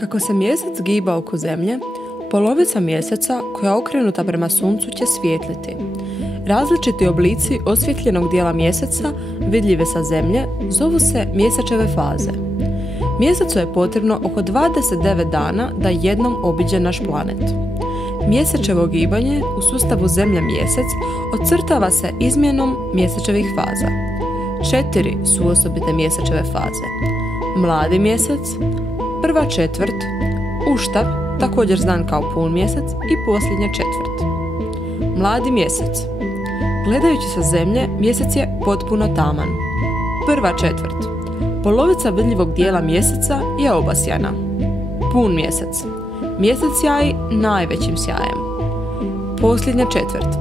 Kako se mjesec giba oko zemlje, polovica mjeseca koja je okrenuta prema suncu će svijetliti. Različiti oblici osvjetljenog dijela mjeseca, vidljive sa zemlje, zovu se mjesečeve faze. Mjesecu je potrebno oko 29 dana da jednom obiđe naš planet. Mjesečevo gibanje u sustavu Zemlja-Mjesec ocrtava se izmjenom mjesečevih faza. 4 su osobite mjesečeve faze: mladi mjesec, prva četvrt, uštar, također znan kao pun mjesec, i posljednja četvrt. Mladi mjesec. Gledajući sa zemlje, mjesec je potpuno taman. Prva četvrt. Polovica vidljivog dijela mjeseca je obasjana. Pun mjesec. Mjesec sjaji najvećim sjajem. Posljednja četvrt.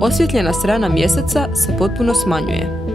Osvjetljena strana mjeseca se potpuno smanjuje.